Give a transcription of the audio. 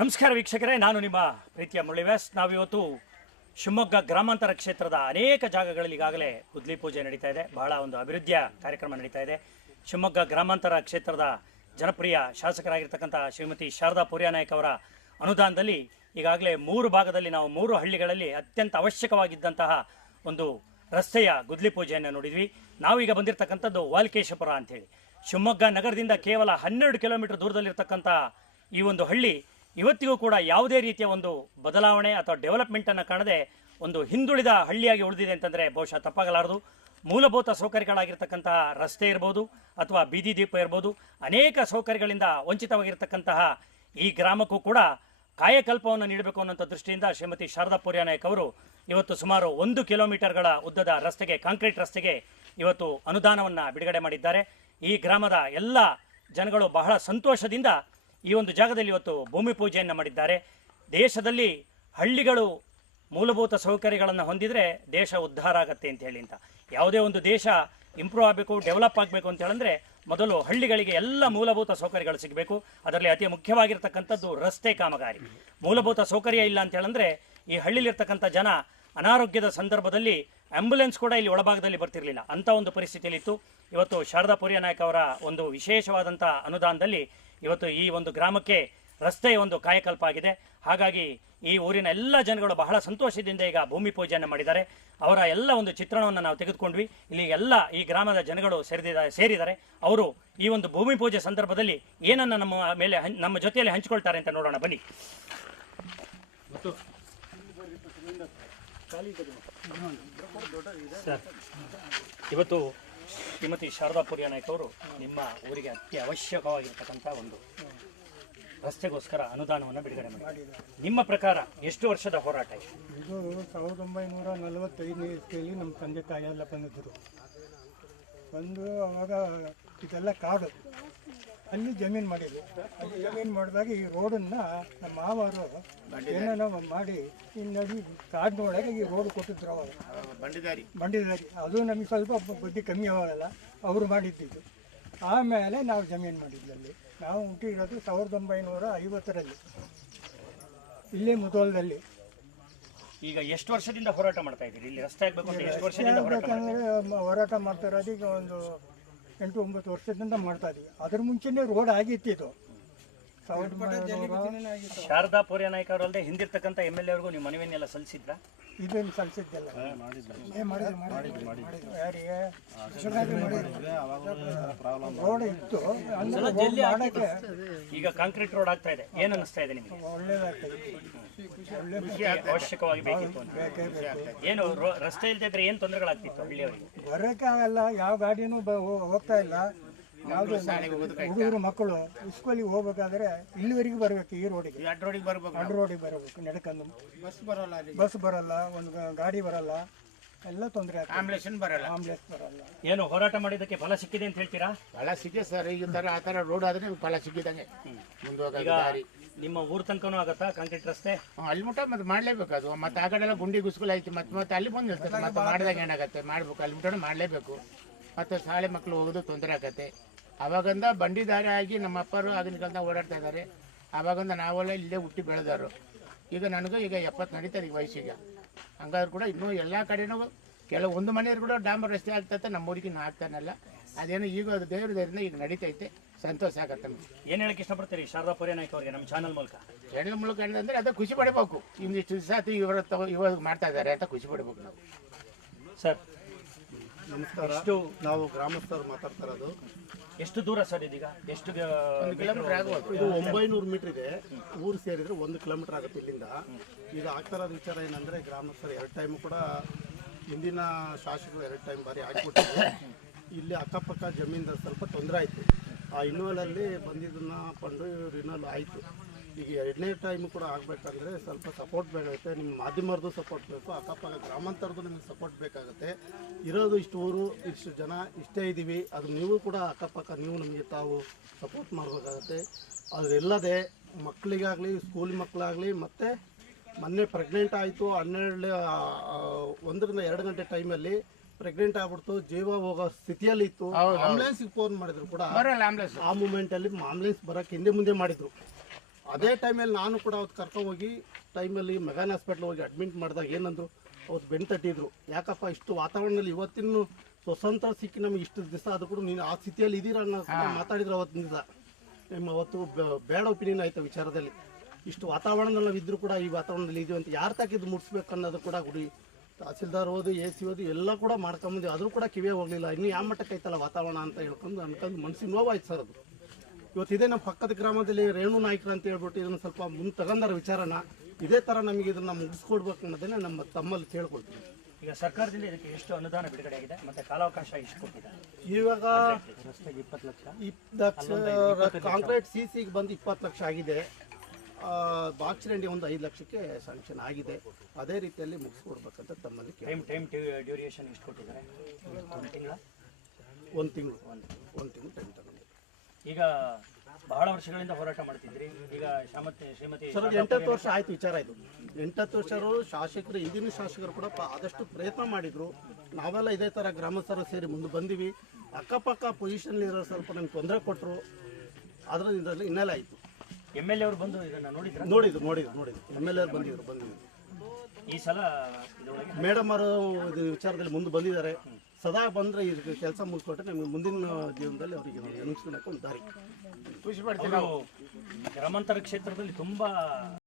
ನಮಸ್ಕಾರ ವೀಕ್ಷಕರೇ, ನಾನು ನಿಮ್ಮ ಪ್ರೀತಿಯ ಮುರಳಿವ್ಯಾಸ್. ನಾವಿವತ್ತು ಶಿವಮೊಗ್ಗ ಗ್ರಾಮಾಂತರ ಕ್ಷೇತ್ರದ ಅನೇಕ ಜಾಗಗಳಲ್ಲಿ ಈಗಾಗಲೇ ಗುದ್ಲಿ ಪೂಜೆ ನಡೀತಾ ಇದೆ. ಬಹಳ ಒಂದು ಅಭಿವೃದ್ಧಿಯ ಕಾರ್ಯಕ್ರಮ ನಡೀತಾ ಇದೆ. ಶಿವಮೊಗ್ಗ ಗ್ರಾಮಾಂತರ ಕ್ಷೇತ್ರದ ಜನಪ್ರಿಯ ಶಾಸಕರಾಗಿರ್ತಕ್ಕಂಥ ಶ್ರೀಮತಿ ಶಾರದಾ ಪೂರ್ಯಾನಾಯ್ಕ ಅವರ ಅನುದಾನದಲ್ಲಿ ಈಗಾಗಲೇ 3 ಭಾಗದಲ್ಲಿ ನಾವು 3 ಹಳ್ಳಿಗಳಲ್ಲಿ ಅತ್ಯಂತ ಅವಶ್ಯಕವಾಗಿದ್ದಂತಹ ಒಂದು ರಸ್ತೆಯ ಗುದ್ಲಿ ಪೂಜೆಯನ್ನು ನೋಡಿದ್ವಿ. ನಾವೀಗ ಬಂದಿರತಕ್ಕಂಥದ್ದು ವಾಲ್ಕೇಶಪುರ ಅಂಥೇಳಿ. ಶಿವಮೊಗ್ಗ ನಗರದಿಂದ ಕೇವಲ 12 ಕಿಲೋಮೀಟರ್ ದೂರದಲ್ಲಿರ್ತಕ್ಕಂಥ ಈ ಒಂದು ಹಳ್ಳಿ ಇವತ್ತಿಗೂ ಕೂಡ ಯಾವುದೇ ರೀತಿಯ ಒಂದು ಬದಲಾವಣೆ ಅಥವಾ ಡೆವಲಪ್ಮೆಂಟನ್ನು ಕಾಣದೆ ಒಂದು ಹಿಂದುಳಿದ ಹಳ್ಳಿಯಾಗಿ ಉಳಿದಿದೆ ಅಂತಂದರೆ ಬಹುಶಃ ತಪ್ಪಾಗಲಾರದು. ಮೂಲಭೂತ ಸೌಕರ್ಯಗಳಾಗಿರ್ತಕ್ಕಂತಹ ರಸ್ತೆ ಇರ್ಬೋದು ಅಥವಾ ಬೀದಿ ದೀಪ ಇರ್ಬೋದು, ಅನೇಕ ಸೌಕರ್ಯಗಳಿಂದ ವಂಚಿತವಾಗಿರ್ತಕ್ಕಂತಹ ಈ ಗ್ರಾಮಕ್ಕೂ ಕೂಡ ಕಾಯಕಲ್ಪವನ್ನು ನೀಡಬೇಕು ಅನ್ನೋಂಥ ದೃಷ್ಟಿಯಿಂದ ಶ್ರೀಮತಿ ಶಾರದಾ ಪೂರ್ಯಾನಾಯ್ಕ ಅವರು ಇವತ್ತು ಸುಮಾರು 1 ಕಿಲೋಮೀಟರ್ಗಳ ಉದ್ದದ ರಸ್ತೆಗೆ, ಕಾಂಕ್ರೀಟ್ ರಸ್ತೆಗೆ ಇವತ್ತು ಅನುದಾನವನ್ನು ಬಿಡುಗಡೆ ಮಾಡಿದ್ದಾರೆ. ಈ ಗ್ರಾಮದ ಎಲ್ಲ ಜನಗಳು ಬಹಳ ಸಂತೋಷದಿಂದ ಈ ಒಂದು ಜಾಗದಲ್ಲಿ ಇವತ್ತು ಭೂಮಿ ಪೂಜೆಯನ್ನು ಮಾಡಿದ್ದಾರೆ. ದೇಶದಲ್ಲಿ ಹಳ್ಳಿಗಳು ಮೂಲಭೂತ ಸೌಕರ್ಯಗಳನ್ನು ಹೊಂದಿದರೆ ದೇಶ ಉದ್ಧಾರ ಆಗುತ್ತೆ ಅಂತ ಹೇಳಿ. ಯಾವುದೇ ಒಂದು ದೇಶ ಇಂಪ್ರೂವ್ ಆಗಬೇಕು, ಡೆವಲಪ್ ಆಗಬೇಕು ಅಂತ ಹೇಳಿದ್ರೆ ಮೊದಲು ಹಳ್ಳಿಗಳಿಗೆ ಎಲ್ಲ ಮೂಲಭೂತ ಸೌಕರ್ಯಗಳು ಸಿಗಬೇಕು. ಅದರಲ್ಲಿ ಅತಿ ಮುಖ್ಯವಾಗಿರ್ತಕ್ಕಂಥದ್ದು ರಸ್ತೆ ಕಾಮಗಾರಿ. ಮೂಲಭೂತ ಸೌಕರ್ಯ ಇಲ್ಲ ಅಂತ ಹೇಳಿದ್ರೆ ಈ ಹಳ್ಳಿಲಿರ್ತಕ್ಕಂಥ ಜನ ಅನಾರೋಗ್ಯದ ಸಂದರ್ಭದಲ್ಲಿ ಆಂಬ್ಯುಲೆನ್ಸ್ ಕೂಡ ಇಲ್ಲಿ ಒಳಭಾಗದಲ್ಲಿ ಬರ್ತಿರಲಿಲ್ಲ. ಅಂಥ ಒಂದು ಪರಿಸ್ಥಿತಿಯಲ್ಲಿತ್ತು. ಇವತ್ತು ಶಾರದಾ ಪೂರ್ಯಾನಾಯ್ಕ ಅವರ ಒಂದು ವಿಶೇಷವಾದಂಥ ಅನುದಾನದಲ್ಲಿ ಇವತ್ತು ಈ ಒಂದು ಗ್ರಾಮಕ್ಕೆ ರಸ್ತೆಯ ಒಂದು ಕಾಯಕಲ್ಪ ಆಗಿದೆ. ಹಾಗಾಗಿ ಈ ಊರಿನ ಎಲ್ಲ ಜನಗಳು ಬಹಳ ಸಂತೋಷದಿಂದ ಈಗ ಭೂಮಿ ಪೂಜೆಯನ್ನು ಮಾಡಿದ್ದಾರೆ. ಅವರ ಎಲ್ಲ ಒಂದು ಚಿತ್ರಣವನ್ನು ನಾವು ತೆಗೆದುಕೊಂಡ್ವಿ. ಇಲ್ಲಿ ಎಲ್ಲ ಈ ಗ್ರಾಮದ ಜನಗಳು ಸೇರಿದ್ದಾರೆ. ಅವರು ಈ ಒಂದು ಭೂಮಿ ಪೂಜೆ ಸಂದರ್ಭದಲ್ಲಿ ಏನನ್ನು ನಮ್ಮ ಜೊತೆಯಲ್ಲಿ ಹಂಚಿಕೊಳ್ತಾರೆ ಅಂತ ನೋಡೋಣ ಬನ್ನಿ. ಸರ್, ಇವತ್ತು ಶ್ರೀಮತಿ ಶಾರದಾ ಪೂರ್ಯಾನಾಯ್ಕ ಅವರು ನಿಮ್ಮ ಊರಿಗೆ ಅತಿ ಅವಶ್ಯಕವಾಗಿರ್ತಕ್ಕಂಥ ಒಂದು ರಸ್ತೆಗೋಸ್ಕರ ಅನುದಾನವನ್ನು ಬಿಡುಗಡೆ ಮಾಡಿ. ನಿಮ್ಮ ಪ್ರಕಾರ ಎಷ್ಟು ವರ್ಷದ ಹೋರಾಟ ಇದೆ? ಇದು 1945ನೇ ಇಸ್ವಿಯಲ್ಲಿ ನಮ್ಮ ತಂದೆ ತಾಯಿ ಎಲ್ಲ ಬಂದಿದ್ದರು. ಅವಾಗ ಇದೆಲ್ಲ ಕಾಡು, ಅಲ್ಲಿ ಜಮೀನು ಮಾಡಿದ್ವಿ. ಅಲ್ಲಿ ಜಮೀನು ಮಾಡಿದಾಗ ಈ ರೋಡನ್ನು ನಮ್ಮ ಮಾವರು ಏನೇನೋ ಮಾಡಿ ಈ ನಡಿ ಕಾಡಿನೊಳಗೆ ಈ ರೋಡ್ ಕೊಟ್ಟಿದ್ರು. ಅವಾಗ ಬಂಡಿದಾರಿ ಅದು ನಮಗೆ ಸ್ವಲ್ಪ ಬುದ್ಧಿ ಕಮ್ಮಿ ಆಗೋಲ್ಲ, ಅವರು ಮಾಡಿದ್ದಿದ್ದು. ಆಮೇಲೆ ನಾವು ಜಮೀನು ಮಾಡಿದ್ವಿ. ಅಲ್ಲಿ ನಾವು ಹುಟ್ಟಿರೋದು 1950ರಲ್ಲಿ, ಇಲ್ಲೇ ಮುದೋಲದಲ್ಲಿ. ಈಗ ಎಷ್ಟು ವರ್ಷದಿಂದ ಹೋರಾಟ ಮಾಡ್ತಾ ಇದ್ದೀರಿ? ಇಲ್ಲಿ ರಸ್ತೆ ಆಗಬೇಕು ಅಂತ ಎಷ್ಟು ವರ್ಷದಿಂದ ಹೋರಾಟ ಮಾಡ್ತಾ ಇರೋದು? ಈಗ ಒಂದು 8-9 ವರ್ಷದಿಂದ ಮಾಡ್ತಾ ಇದೀವಿ. ಅದ್ರ ಮುಂಚೆನೇ ರೋಡ್ ಆಗಿತ್ತು. ಇದು ಶಾರದಾ ಪೂರ್ಯಾನಾಯ್ಕ ಅವರಲ್ಲದೆ ಹಿಂದಿರ್ತಕ್ಕಂಥ MLA ಅವ್ರಿಗೂ ನೀವು ಮನವಿಯನ್ನೆಲ್ಲ ಸಲ್ಲಿಸಿದ್ರ? ಇದನ್ನು ಸಲ್ಲಿಸಿದ್ದೆಲ್ಲ ರೋಡ್ ಇತ್ತು. ಈಗ ಕಾಂಕ್ರೀಟ್ ರೋಡ್ ಆಗ್ತಾ ಇದೆ. ಏನ್ ಅನಿಸ್ತಾ ಇದೆ ನಿಮಗೆ? ಒಳ್ಳೇದಾಗ್ತದೆ, ಅವಶ್ಯಕವಾಗಿ ಬೇಕಿತ್ತು ಅಂತ. ಏನು ರಸ್ತೆ ಇಲ್ದಿದ್ರೆ ಏನ್ ತೊಂದರೆಗಳಾಗ್ತಿತ್ತು ಹಳ್ಳಿಯವರಿಗೆ? ಬರೋಕ್ಕಾಗಲ್ಲ, ಯಾವ ಗಾಡಿನೂ ಹೋಗ್ತಾ ಇಲ್ಲ. ಯಾವುದು ಹುಡುಗರು ಮಕ್ಕಳು ಸ್ಕೂಲಿಗೆ ಹೋಗ್ಬೇಕಾದ್ರೆ ಇಲ್ಲಿವರೆಗೆ ಬರಬೇಕು. ಈ ರೋಡಿಗೆ ಅಡ್ಡ ರೋಡಿಗೆ ಬರಬೇಕು. ನಡ್ಕೊಂಡು ಬಸ್ ಬರಲ್ಲ, ಒಂದು ಗಾಡಿ ಬರಲ್ಲ, ಎಲ್ಲ ತೊಂದರೆ. ಆಂಬ್ಯುಲೆನ್ಸ್ ಬರಲ್ಲ. ಏನು ಹೋರಾಟ ಮಾಡಿದ್ದಕ್ಕೆ ಫಲ ಸಿಕ್ಕಿದೆ ಅಂತ ಹೇಳ್ತೀರಾ? ಫಲ ಸಿಕ್ಕಿದೆ ಸರ್. ಈಗ ಆ ಥರ ರೋಡ್ ಆದ್ರೆ ಫಲ ಸಿಕ್ಕಿದಂಗೆ ಮುಂದೆ. ನಿಮ್ಮ ಊರ್ ತನಕನೂ ಆಗತ್ತಾ ಕಾಂಕ್ರೀಟ್ ರಸ್ತೆ? ಅಲ್ಲಿ ಮುಟ್ಟ ಮತ್ತೆ ಮಾಡ್ಲೇಬೇಕು. ಅದು ಮತ್ತೆ ಆ ಕಡೆ ಎಲ್ಲ ಗುಂಡಿ ಗುಸ್ಕುಲ್ ಐತಿ. ಮತ್ತೆ ಅಲ್ಲಿ ಬಂದು ಇರ್ತದೆ. ಮತ್ತೆ ಮಾಡಿದಾಗ ಏನಾಗತ್ತೆ, ಮಾಡ್ಬೇಕು. ಅಲ್ಲಿ ಮುಟ್ಟ ಮಾಡಲೇಬೇಕು. ಮತ್ತೆ ಶಾಲೆ ಮಕ್ಕಳು ಹೋಗೋದು ತೊಂದರೆ ಆಗತ್ತೆ. ಅವಾಗಿಂದ ಬಂಡಿ ದಾರಿ ಆಗಿ ನಮ್ಮ ಅಪ್ಪರು ಆಗಿನ ಕಾಲದ ಓಡಾಡ್ತಾ ಇದ್ದಾರೆ. ಅವಾಗಿಂದ ನಾವೆಲ್ಲ ಇಲ್ಲೇ ಹುಟ್ಟಿ ಬೆಳೆದವರು. ಈಗ ನನಗೂ ಈಗ 70 ನಡೀತಾರೆ ಈಗ ವಯಸ್ಸಿಗೆ. ಹಂಗಾದ್ರು ಕೂಡ ಇನ್ನೂ ಎಲ್ಲ ಕಡೆನೂ ಕೆಲವು ಒಂದು ಮನೆಯವ್ರು ಕೂಡ ಡಾಂಬರ್ ರಸ್ತೆ ಆಗ್ತೈತೆ. ನಮ್ಮೂರಿಗೆ ಇನ್ನೂ ಆಗ್ತಾನಲ್ಲ. ಅದೇನೋ ಈಗ ಅದು ದೇವ್ರ ದಯದಿಂದ ಈಗ ನಡೀತೈತೆ. ಸಂತೋಷ ಆಗತ್ತೆ ನಮ್ಗೆ. ಏನು ಹೇಳಕ್ಕೆ ಇಷ್ಟಪಡ್ತೀರಿ ಶಾರದಾ ಪೂರ್ಯಾನಾಯ್ಕ ಅವರಿಗೆ ನಮ್ಮ ಚಾನಲ್ ಮೂಲಕ? ಚಾನಲ್ ಮೂಲಕ ಅಂದರೆ ಅದೇ ಖುಷಿ ಪಡಬೇಕು. ಇನ್ನಿಷ್ಟು ದಿವಸ ಇವಾಗ ಮಾಡ್ತಾ ಇದ್ದಾರೆ ಅಂತ ಖುಷಿ ಪಡಬೇಕು ನಾವು. ಸರ್ ನಮಸ್ಕಾರ. ನಾವು ಗ್ರಾಮಸ್ಥರು ಮಾತಾಡ್ತಾ ಇರೋದು. ಎಷ್ಟು ದೂರ ಸರ್ ಇದೀಗ? ಎಷ್ಟು ಕಿಲೋಮೀಟರ್ ಆಗ್ಬೋದು? ಇದು 900 ಮೀಟರ್ ಇದೆ. ಊರು ಸೇರಿದ್ರೆ 1 ಕಿಲೋಮೀಟರ್ ಆಗುತ್ತೆ ಇಲ್ಲಿಂದ. ಈಗ ಆಗ್ತಾ ಇರೋದು ವಿಚಾರ ಏನಂದರೆ, ಗ್ರಾಮಸ್ಥರು 2 ಟೈಮು ಕೂಡ ಹಿಂದಿನ ಶಾಸಕರು 2 ಟೈಮ್ ಬಾರಿ ಆಗಿಬಿಟ್ಟಿದೆ. ಇಲ್ಲಿ ಅಕ್ಕಪಕ್ಕ ಜಮೀನ್ದ ಸ್ವಲ್ಪ ತೊಂದರೆ ಆಯಿತು. ಆ ಇನ್ನೂಲಲ್ಲಿ ಬಂದಿದ್ದನ್ನು ಪಂಡು ರಿನಲ್ ಆಯಿತು. ಈಗ 2ನೇ ಟೈಮು ಕೂಡ ಆಗಬೇಕಂದ್ರೆ ಸ್ವಲ್ಪ ಸಪೋರ್ಟ್ ಬೇಕಾಗುತ್ತೆ. ನಿಮ್ಮ ಮಾಧ್ಯಮರದ್ದು ಸಪೋರ್ಟ್ ಬೇಕು, ಅಕ್ಕಪಕ್ಕ ಗ್ರಾಮಾಂತರದ್ದು ನಿಮಗೆ ಸಪೋರ್ಟ್ ಬೇಕಾಗುತ್ತೆ. ಇರೋದು ಇಷ್ಟು ಊರು, ಇಷ್ಟು ಜನ, ಇಷ್ಟೇ ಇದ್ದೀವಿ. ಅದು ನೀವು ಕೂಡ ಅಕ್ಕಪಕ್ಕ ನೀವು ನಮಗೆ ತಾವು ಸಪೋರ್ಟ್ ಮಾಡಬೇಕಾಗತ್ತೆ. ಅದೆಲ್ಲದೆ ಮಕ್ಕಳಿಗಾಗಲಿ, ಸ್ಕೂಲ್ ಮಕ್ಕಳಾಗಲಿ, ಮತ್ತು ಮೊನ್ನೆ ಪ್ರೆಗ್ನೆಂಟ್ ಆಯಿತು 1 ರಿಂದ 2 ಗಂಟೆ ಟೈಮಲ್ಲಿ ಪ್ರೆಗ್ನೆಂಟ್ ಆಗ್ಬಿಡ್ತು, ಜೀವ ಹೋಗೋ ಸ್ಥಿತಿಯಲ್ಲಿ ಇತ್ತು. ಆಂಬುಲೆನ್ಸ್ಗೆ ಫೋನ್ ಮಾಡಿದ್ರು ಕೂಡ ಆ ಮೂಮೆಂಟಲ್ಲಿ ಆಂಬುಲೆನ್ಸ್ ಬರೋಕ್ಕೆ ಹಿಂದೆ ಮುಂದೆ ಮಾಡಿದರು. ಅದೇ ಟೈಮಲ್ಲಿ ನಾನು ಕೂಡ ಅವತ್ತು ಕರ್ಕೊಂಡೋಗಿ ಟೈಮಲ್ಲಿ ಮೆಗಾನ್ ಹಾಸ್ಪಿಟ್ಲ್ ಹೋಗಿ ಅಡ್ಮಿಟ್ ಮಾಡಿದಾಗ ಏನಂದ್ರು ಅವತ್ತು ಬೆನ್ನು ತಟ್ಟಿದ್ರು, ಯಾಕಪ್ಪ ಇಷ್ಟು ವಾತಾವರಣದಲ್ಲಿ ಇವತ್ತಿನ ಸ್ವತಂತ್ರ ಸಿಕ್ಕಿ ನಮಗೆ ಇಷ್ಟು ದಿವಸ ಆದರೂ ಕೂಡ ನೀನು ಆ ಸ್ಥಿತಿಯಲ್ಲಿ ಇದ್ದೀರ ಅನ್ನೋ ಮಾತಾಡಿದ್ರು ಅವತ್ತಿನ ದಿವಸ. ನಿಮ್ಮ ಅವತ್ತು ಬೇಡ ಒಪಿನಿಯನ್ ಆಯಿತು ವಿಚಾರದಲ್ಲಿ. ಇಷ್ಟು ವಾತಾವರಣದಲ್ಲಿ ನಾವು ಇದ್ರೂ ಕೂಡ ಈ ವಾತಾವರಣದಲ್ಲಿ ಇದೀವಿ ಅಂತ ಯಾರು ತಾಕಿದ್ದು ಮುಟ್ಸ್ಬೇಕು ಅನ್ನೋದು ಕೂಡ ಗುಡಿ ತಹಸೀಲ್ದಾರ್ ಓದಿ AC ಓದಿ ಎಲ್ಲ ಕೂಡ ಮಾಡ್ಕೊಂಬಂದಿವಿ, ಆದರೂ ಕೂಡ ಕಿವಿಯೇ ಹೋಗಲಿಲ್ಲ. ಇನ್ನೂ ಯಾವ ಮಟ್ಟಕ್ಕೆ ಐತಲ್ಲ ವಾತಾವರಣ ಅಂತ ಹೇಳ್ಕೊಂಡು ಅನ್ಕೊಂಡು ಮನಸ್ಸಿಗೆ ನೋವಾಯ್ತು ಸರ್ ಅದು. ಇವತ್ತು ಇದೇ ನಮ್ಮ ಪಕ್ಕದ ಗ್ರಾಮದಲ್ಲಿ ರೇಣು ನಾಯ್ಕರು ಅಂತ ಹೇಳ್ಬಿಟ್ಟು ಇದನ್ನು ಸ್ವಲ್ಪ ಮುಂದೆ ತಗೊಂಡಾರ ವಿಚಾರನ. ಇದೇ ಥರ ನಮಗೆ ಇದನ್ನು ಮುಗಿಸ್ಕೊಡ್ಬೇಕು ಅನ್ನೋದನ್ನೇ ನಮ್ಮ ತಮ್ಮಲ್ಲಿ ಕೇಳ್ಕೊಳ್ತೀವಿ. ಈಗ ಸರ್ಕಾರದಿಂದ ಇದಕ್ಕೆ ಎಷ್ಟು ಅನುದಾನ ಬಿಡುಗಡೆ ಆಗಿದೆ ಮತ್ತೆ ಕಾಲಾವಕಾಶ ಎಷ್ಟು ಕೊಟ್ಟಿದ್ದಾರೆ? ಇವಾಗ ರಸ್ತೆಗೆ 20 ಲಕ್ಷ, 20 ಲಕ್ಷ ಕಾಂಕ್ರೀಟ್ CCಗೆ ಬಂದು 20 ಲಕ್ಷ ಆಗಿದೆ. ಬಾಕ್ಸ್ ಚರಂಡಿ ಒಂದು 5 ಲಕ್ಷಕ್ಕೆ ಸ್ಯಾಂಕ್ಷನ್ ಆಗಿದೆ. ಅದೇ ರೀತಿಯಲ್ಲಿ ಮುಗಿಸ್ಕೊಡ್ಬೇಕಂತ ತಮ್ಮಲ್ಲಿ ಟೈಮ್ ಡ್ಯೂರೇಷನ್ ಎಷ್ಟು ಕೊಟ್ಟಿದ್ದಾರೆ? ಒಂದು ತಿಂಗಳು ಒಂದು ತಿಂಗಳು ಟೈಮ್ ತಗೊಂಡು. ಈಗ ಬಹಳ ವರ್ಷಗಳಿಂದ ಹೋರಾಟ ಮಾಡ್ತಿದ್ರಿ, ಈಗ ಶ್ರೀಮತಿ ಸರ್ 8 ವರ್ಷ ಆಯ್ತು ವಿಚಾರ ಇದು. 8 ವರ್ಷರು ಶಾಸಕರು, ಹಿಂದಿನ ಶಾಸಕರು ಕೂಡ ಆದಷ್ಟು ಪ್ರಯತ್ನ ಮಾಡಿದ್ರು. ನಾವೆಲ್ಲ ಇದೇ ಥರ ಗ್ರಾಮಸ್ಥರು ಸೇರಿ ಮುಂದೆ ಬಂದಿವಿ. ಅಕ್ಕಪಕ್ಕ ಪೊಸಿಷನ್ ಇರೋ ಸ್ವಲ್ಪ ನಮ್ಗೆ ತೊಂದರೆ ಕೊಟ್ಟರು, ಅದರ ಇದರಲ್ಲಿ ಹಿನ್ನೆಲೆ ಆಯಿತು. MLA ಅವರು ಬಂದು ಇದನ್ನ ನೋಡಿದ್ರ? ನೋಡಿದ್ರು MLA ಬಂದಿದ್ರು. ಈ ಸಲ ಇದರೊಳಗೆ ಮೇಡಮ್ ಅವರು ಇದು ವಿಚಾರದಲ್ಲಿ ಮುಂದೆ ಬಂದಿದ್ದಾರೆ. ಸದಾ ಬಂದರೆ ಇದು ಕೆಲಸ ಮುಗಿಸ್ಕೊಟ್ರೆ ನಮಗೆ ಮುಂದಿನ ಜೀವನದಲ್ಲಿ ಅವರಿಗೆ ನೆನಪಿಸ್ಕೊಳಕ್ಕೆ ಒಂದು ದಾರಿ. ಖುಷಿ ಪಡ್ತೀವಿ ನಾವು. ಗ್ರಾಮಾಂತರ ಕ್ಷೇತ್ರದಲ್ಲಿ ತುಂಬಾ